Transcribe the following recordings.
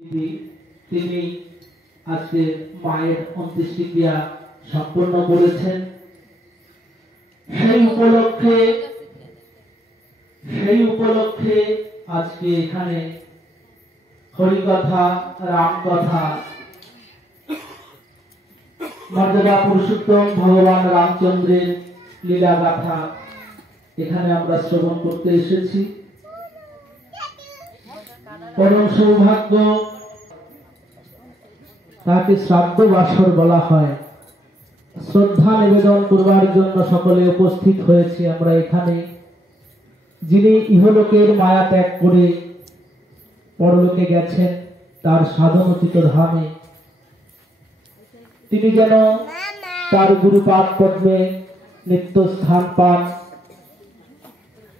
দিদি তিনি আজকে মায়ের অন্ত্যেষ্টিক্রিয়া সম্পন্ন করেছেন। সেই উপলক্ষে আজকে এখানে হরিকথা, রামকথা, মর্যাদা পুরুষোত্তম ভগবান রামচন্দ্রের লীলা গাথা এখানে আমরা শ্রবণ করতে এসেছি। পরম সৌভাগ্য, তাকে শ্রাদ্ধ বাসর বলা হয়। শ্রদ্ধা নিবেদন করবার জন্য সকলে উপস্থিত হয়েছে আমরা এখানে। যিনি ইহলোকের মায়া ত্যাগ করে পরলোকে গেছেন তার সাধনোচিত ধামে, তিনি যেন তার গুরুপাদ পদ্মে নিত্য স্থান পান,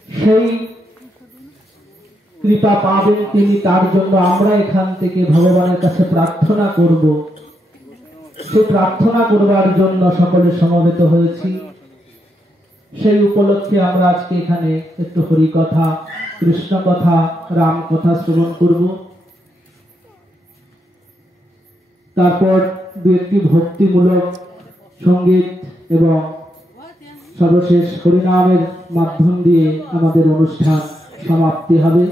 সেই কৃপা পাবেন তিনি। তার জন্য আমরা এখান থেকে ভগবানের কাছে প্রার্থনা করব। সে প্রার্থনা করবার জন্য সকলে সমবেত হয়েছি। সেই উপলক্ষে আমরা আজকে এখানে একটু হরি কথা, কৃষ্ণ কথা, রাম কথা শ্রবণ করব। তারপর দু একটি ভক্তিমূলক সঙ্গীত এবং সর্বশেষ হরিনামের মাধ্যম দিয়ে আমাদের অনুষ্ঠান সমাপ্তি হবে।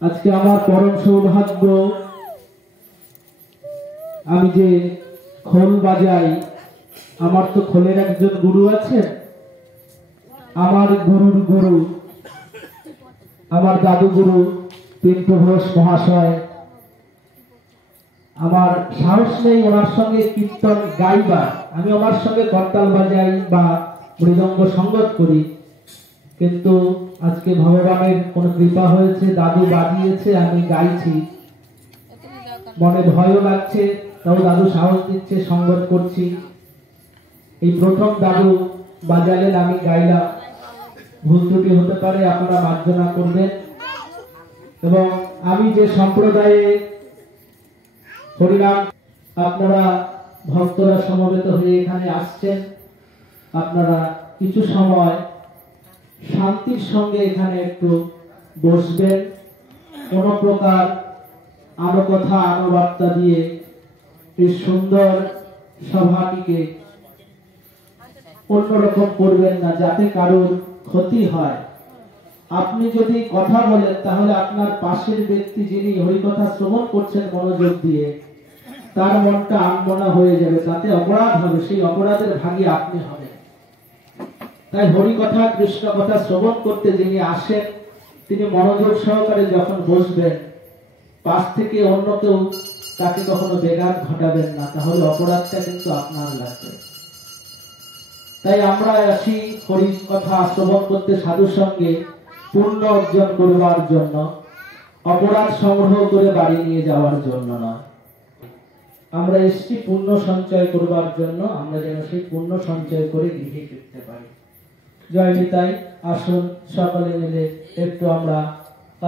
আজকে আমার পরম সৌভাগ্য, আমি যে খোল বাজাই, আমার তো খোলের একজন গুরু আছেন। আমার গুরুর গুরু, আমার দাদু গুরু পিন্টু ঘোষ মহাশয়। আমার সাহস নেই ওনার সঙ্গে কীর্তন গাইবার, আমি ওনার সঙ্গে করতাল বাজাই বা মৃদঙ্গ সঙ্গত করি, কিন্তু আজকে ভগবানের কোন কৃপা হয়েছে, দাদু বাজিয়েছে, আমি গাইছি। মনে ভয়ও লাগছে, তাও দাদু সাহস দিচ্ছে, সঙ্গত করছি। এই প্রথম দাদু বাজালেন, আমি গাইলাম। ভুল ত্রুটি হতে পারে, আপনারা মার্জনা করবেন। এবং আমি যে সম্প্রদায়ে হরিনাম, আপনারা ভক্তরা সমবেত হয়ে এখানে আসছেন, আপনারা কিছু সময় শান্তির সঙ্গে এখানে একটু বসবেন। কোন প্রকার আনো কথা, আনো বার্তা দিয়ে এই সুন্দর সভাটিকে অন্যরকম করবেন না, যাতে কারোর ক্ষতি হয়। আপনি যদি কথা বলেন তাহলে আপনার পাশের ব্যক্তি যিনি হরিকথা শ্রবণ করছেন মনোযোগ দিয়ে, তার মনটা আনমনা হয়ে যাবে, তাতে অপরাধ হবে, সেই অপরাধের ভাগী আপনি হবেন। তাই হরিকথা, কৃষ্ণ কথা শ্রবণ করতে যিনি আসেন, তিনি মনোযোগ সহকারে যখন বসবেন, পাশ থেকে অন্য কেউ তাকে কখনো ব্যাঘাত ঘটাবেন না, তাহলে অপরাধটা কিন্তু আপনার লাগবে। তাই আমরা আসি হরি কথা শ্রবণ করতে সাধুর সঙ্গে পুণ্য অর্জন করবার জন্য, অপরাধ সংগ্রহ করে বাড়ি নিয়ে যাওয়ার জন্য নয়। আমরা এসছি পুণ্য সঞ্চয় করবার জন্য, আমরা যেন সেই পুণ্য সঞ্চয় করে গৃহে ফিরতে পারি। জয় নিতাই। আসুন সকলে মিলে একটু আমরা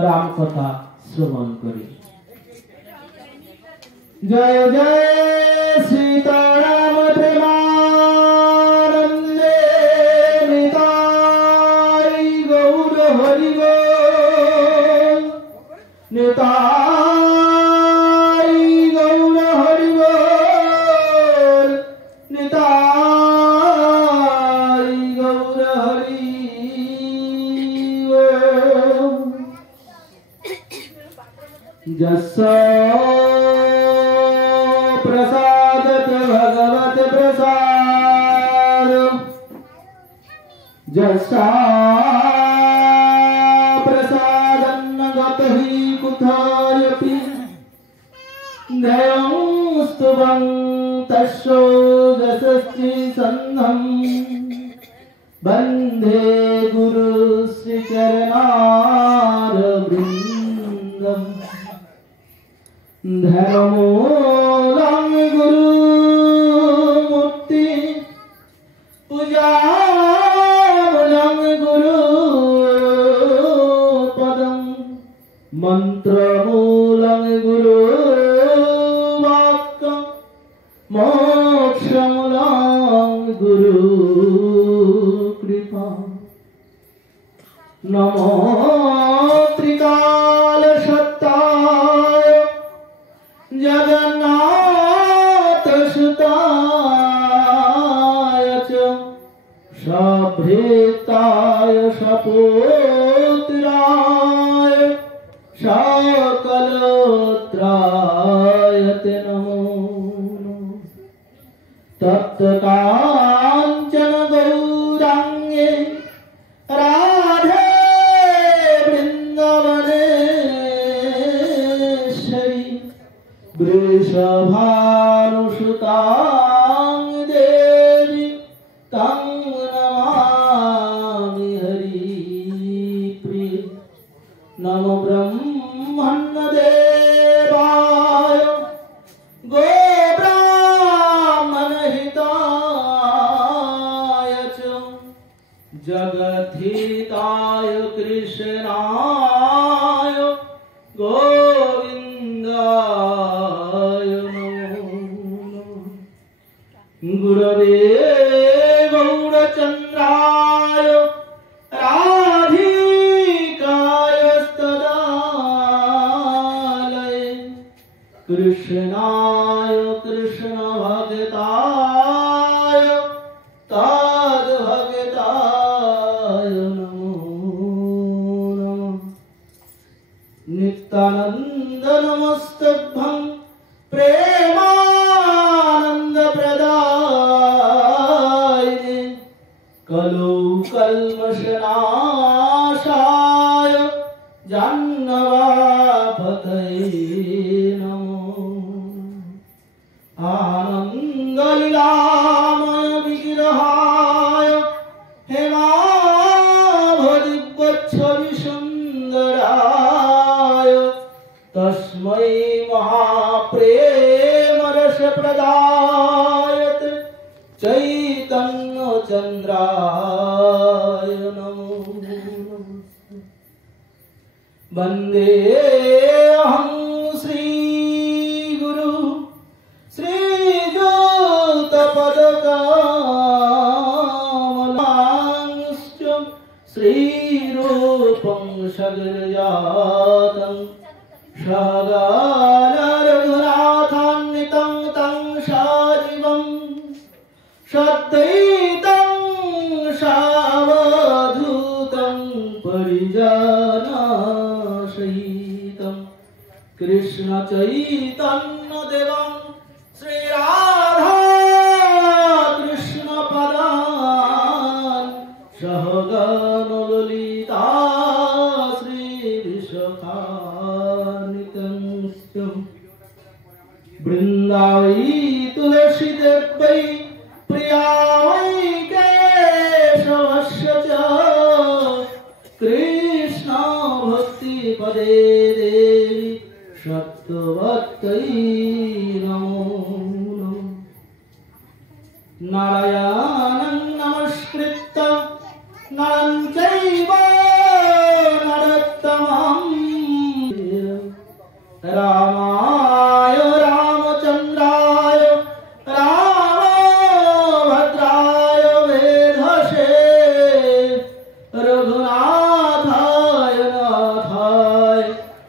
রাম কথা শ্রবণ করি। জয় জয় সীতারাম প্রেমানন্দে নিতাই গৌর হরি গোল, নিতাই গৌর হরি গোল, নিতাই গৌর হরি গোল। যশ प्रसादत भगवत प्रसाद, जसा प्रसादन्न गतहि कुथायपि, ध्यंस्तुवं तस्यो जसस्ति सन्धं, वन्दे गुरु श्री चरणारविन्दम्। ध्यानमूलं गुरुमूर्ति, पूजामूलं गुरुपदं, मन्त्रमूलं गुरुवाक्यं, मोक्षमूलं गुरुकृपा। नमो त्रिकाल सत्य शपोत्राय सकलत्रायते नमो तप्तकाञ्चन गौराङ्गे राधे वृन्दावनेश्वरि वृषभानुसुतां देवी तं नमामि हरिप्रिय नमो ब्रह्मण्यदेवाय गोब्राह्मणहिताय च जगद्धिताय कृष्णाय गोविन्दाय नमो गुरवे गौरचन्द्राय राधिकायस्तदालये कृष्णाय कृष्णभक्ताय तद्भक्ताय नमो नमः नित्यानन्द नमस्तभ्यं प्रेमानन्दप्रदायिने कलौ कल्मषनाशाय जाह्नवापतये नमो आनन्दलीलामय विग्रहाय हेमाभदिव्यच्छविसुन्दराय तस्मै महाप्रेमरसप्रदायते चैतन्यचन्द्राय नमो वन्देऽहं श्रीगुरु श्रीयुतपदकमलांश्च श्रीरूपं सगरजातं सगानरघुनाथान्वितं तं सजीवं सद्वैतं सावधूतं परिजनसहितं कृष्ण चैतन्य देवं श्री राधा कृष्ण पदान् सहगण ललिता श्री विशाखान्वितंश्च वृन्दावै तुलसी देवै प्रिया वै केशवस्य च कृष्ण भक्ति पदे देवी सत्यवत्यै नमो नमः नारायणं नमस्कृत्य नरं चैव नरोत्तमं रामाय रामचन्द्राय रामभद्राय वेधसे रघुनाथाय नाथाय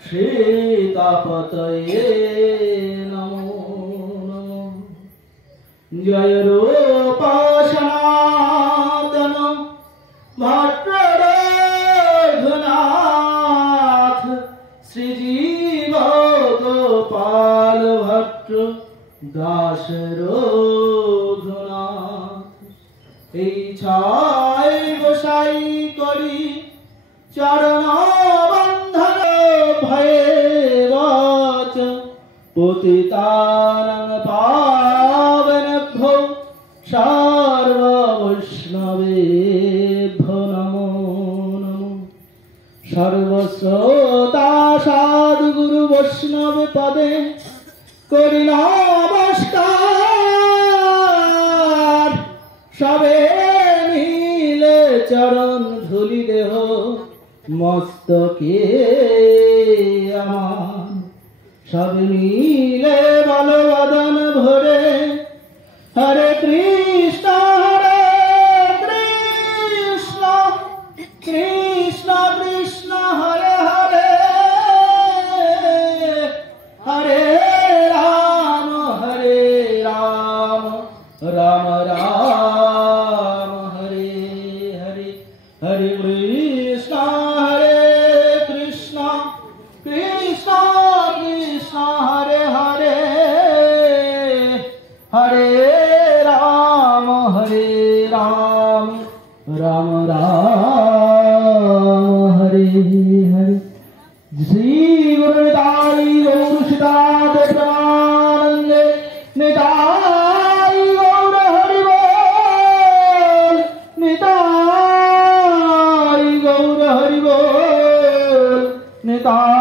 सीतापतये नमो नमः जय रूपा सनातन भट्ट रघुनाथ श्रीजीव गोपाल भट्ट दास रघुनाथ এই ছাই গোসাই করি চরণ বন্ধন ভয়ে বাচ পতিতানাং পাবনেভ্যো সর্ব বৈষ্ণবেভ্যো নমো নমো সর্বশ্রোতা সাধুগুরু বৈষ্ণব পদে করি নমস্কার সবে মিলে চরণ ধুলি দেহ মস্তকে আমার সবে মিলে বলবদন ভরে হরে কৃষ্ণ কৃষ্ণ কৃষ্ণ হরে হরে হরে রাম রাম রাম হরে হরে হরে কৃষ্ণ নিতাই।